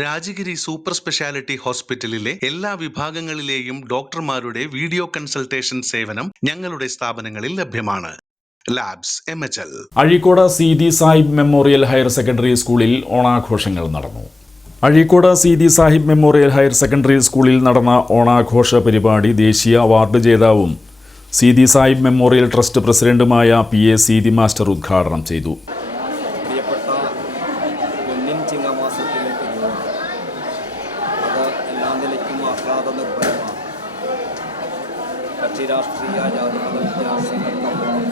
Rajagiri super speciality ഹോസ്പിറ്റലിലെ എല്ലാ വിഭാഗങ്ങളിലെയും ഡോക്ടർമാരുടെ വീഡിയോ കൺസൾട്ടേഷൻ സേവനം ഞങ്ങളുടെ സ്ഥാപനങ്ങളിൽ ലഭ്യമാണ്. Labs M H L. Azhikode Seethi Sahib memorial higher secondary സ്കൂളിൽ ഓണാഘോഷങ്ങൾ നടന്നു. Azhikode Seethi Sahib memorial higher secondary സ്കൂളിൽ നടന്ന ഓണാഘോഷ പരിപാടി ദേശീയ അവാർഡ് ജേതാവും സീതി സാഹിബ് മെമ്മോറിയൽ ട്രസ്റ്റ് പ്രസിഡന്റുമായ പി എ സീതി മാസ്റ്റർ ഉദ്ഘാടനം ചെയ്തു. പ്രിയപ്പെട്ട പൊന്നിൻ കക്ഷി രാഷ്ട്രീയ ജാതിമത വ്യത്യാസങ്ങൾക്കപ്പുറം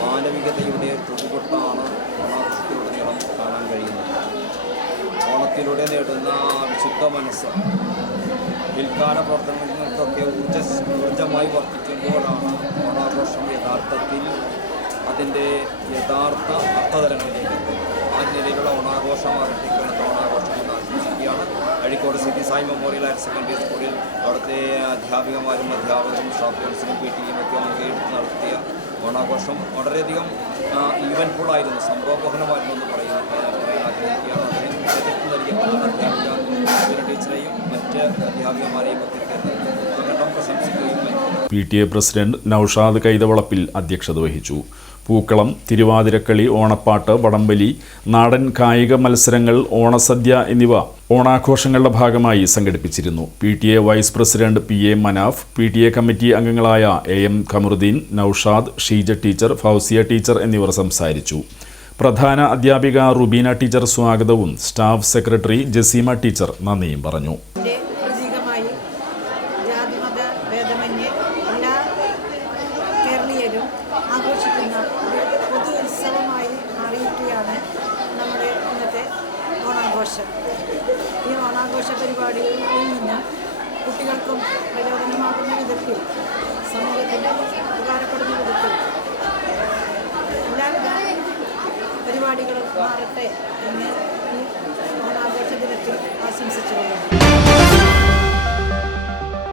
മാനവികതയുടെ തുടുകൊട്ടാണ് ഓണാഘോഷത്തിലുടനീളം കാണാൻ കഴിയുന്നത് ഓണത്തിലൂടെ നേടുന്ന വിശുദ്ധ മനസ്സ് പ്രവർത്തനങ്ങളിൽ പ്രവർത്തനങ്ങൾക്കൊക്കെ ഊർജ ഊർജമായി വർദ്ധിക്കുമ്പോഴാണ് ഓണാഘോഷം യഥാർത്ഥത്തിൽ അതിന്റെ യഥാർത്ഥ അർത്ഥതലങ്ങളിലേക്ക്. ആ നിലയിലുള്ള ഓണാഘോഷം ആരംഭിക്കുന്നത് Azhikode Seethi Sahib memorial higher secondary സ്കൂളിൽ അവിടുത്തെ അധ്യാപികമാരും അധ്യാപകരും സ്റ്റാഫ് കോൺസിലും പി ടിയും ഒക്കെ മുൻകൈയെടുത്ത് നടത്തിയ ഓണാഘോഷം വളരെയധികം ഈവൻഫുൾ ആയിരുന്നു. സംഭവബഹനമായിരുന്നു എന്ന് പറയുന്നു പറയാൻ മറ്റ് അധ്യാപികമാരെയും ഒക്കെ P T A president Noushad Kaithavalappil അധ്യക്ഷത വഹിച്ചു. പൂക്കളം തിരുവാതിരക്കളി ഓണപ്പാട്ട് വടംവലി നാടൻ കായിക മത്സരങ്ങൾ ഓണസദ്യ എന്നിവ ഓണാഘോഷങ്ങളുടെ ഭാഗമായി സംഘടിപ്പിച്ചിരുന്നു. P T A vice president P A Manaf P T A committee അംഗങ്ങളായ A M Khamaruddeen Noushad Sheeja teacher Fousiya teacher എന്നിവർ സംസാരിച്ചു. പ്രധാന അധ്യാപിക റുബീന ടീച്ചർ സ്വാഗതവും സ്റ്റാഫ് സെക്രട്ടറി ജസീമ ടീച്ചർ നന്ദിയും പറഞ്ഞു. ഓണാഘോഷ പരിപാടികളിൽ നിന്ന് കുട്ടികൾക്കും പ്രചോദനമാകുന്ന വിധത്തിൽ സമൂഹത്തിന് ഉപകാരപ്പെടുന്ന വിധത്തിൽ എല്ലാവിധ പരിപാടികളും മാറട്ടെ എന്ന്